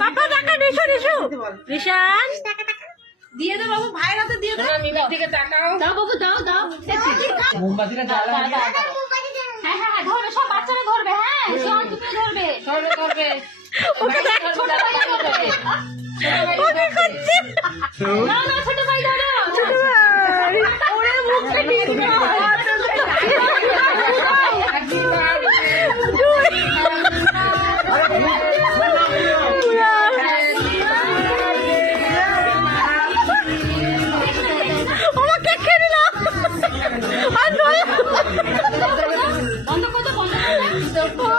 পাপা টাকা নিশো নিশো ঋষান দিয়ে দে বাবু, ভাইয়ের হাতে দিয়ে দে। মিমির দিকে তাকাও। দাও বাবু, দাও দাও। মোমবাতিটা জ্বালা। হ্যাঁ হ্যাঁ ধরবে, সব বাচ্চারা ধরবে। হ্যাঁ সব তুমি ধরবে, ধরবে ধরবে। ওকে দেখ, ছোট ভাই ধরবে। ওকে করছে না না ছোট ভাই ধরো। ছোট ভাই। ওরে মুখটা কি আমাকে খেয়ে নিল। বন্ধ করো, বন্ধ করো।